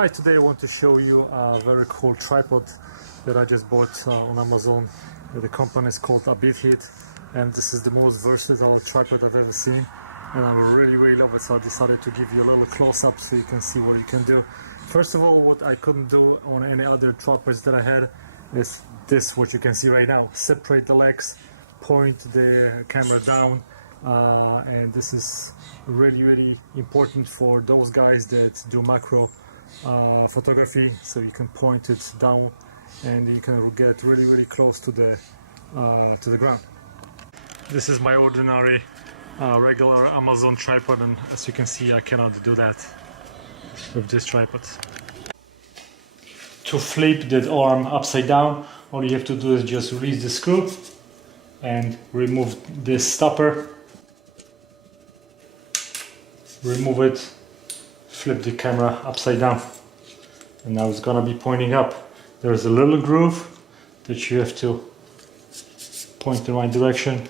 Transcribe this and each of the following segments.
Hi, today I want to show you a very cool tripod that I just bought on Amazon. The company is called ABITHIT, and this is the most versatile tripod I've ever seen, and I really love it, so I decided to give you a little close-up so you can see what you can do. First of all, what I couldn't do on any other tripods that I had is this, what you can see right now. Separate the legs, point the camera down, and this is really important for those guys that do macro photography, so you can point it down and you can get really close to the ground. This is my ordinary regular Amazon tripod, and as you can see I cannot do that with this tripod. To flip that arm upside down, all you have to do is just release the screw and remove this stopper, remove it, flip the camera upside down, and now it's gonna be pointing up. There's a little groove that you have to point the right direction.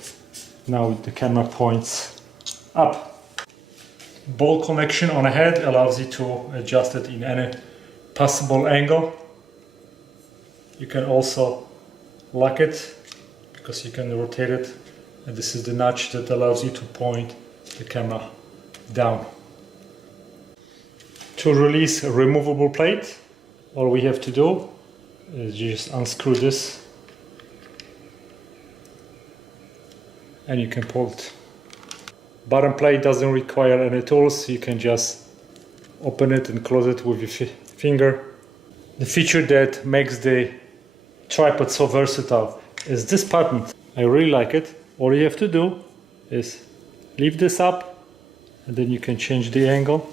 Now the camera points up. Ball connection on a head allows you to adjust it in any possible angle. You can also lock it because you can rotate it, and this is the notch that allows you to point the camera down. To release a removable plate, all we have to do is just unscrew this and you can pull it. Bottom plate doesn't require any tools, you can just open it and close it with your finger. The feature that makes the tripod so versatile is this button. I really like it. All you have to do is leave this up, and then you can change the angle,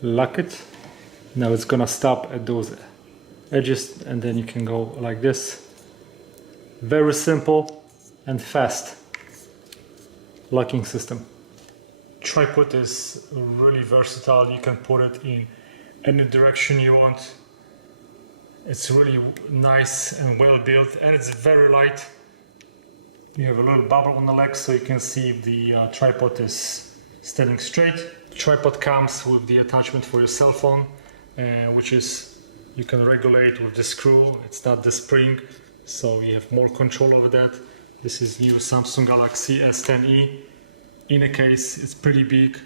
lock it. Now it's gonna stop at those edges, and then you can go like this. Very simple and fast locking system. Tripod is really versatile. You can put it in any direction you want. It's really nice and well built, and it's very light. You have a little bubble on the leg so you can see if the tripod is standing straight. Tripod comes with the attachment for your cell phone, which is you can regulate with the screw. It's not the spring, so you have more control over that. This is new Samsung Galaxy S10e. In a case, it's pretty big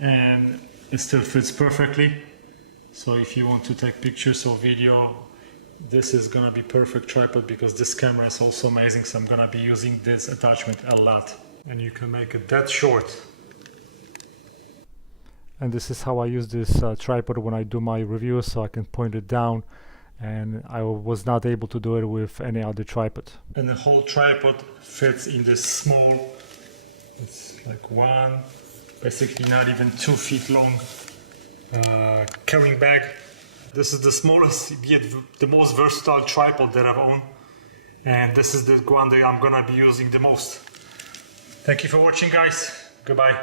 and it still fits perfectly. So if you want to take pictures or video, this is gonna be perfect tripod, because this camera is also amazing, so I'm gonna be using this attachment a lot. And you can make it that short. And this is how I use this tripod when I do my reviews, so I can point it down, and I was not able to do it with any other tripod. And the whole tripod fits in this small, it's like basically not even 2 feet long carrying bag. This is the smallest yet the most versatile tripod that I've owned, and this is the one that I'm gonna be using the most. Thank you for watching, guys. Goodbye.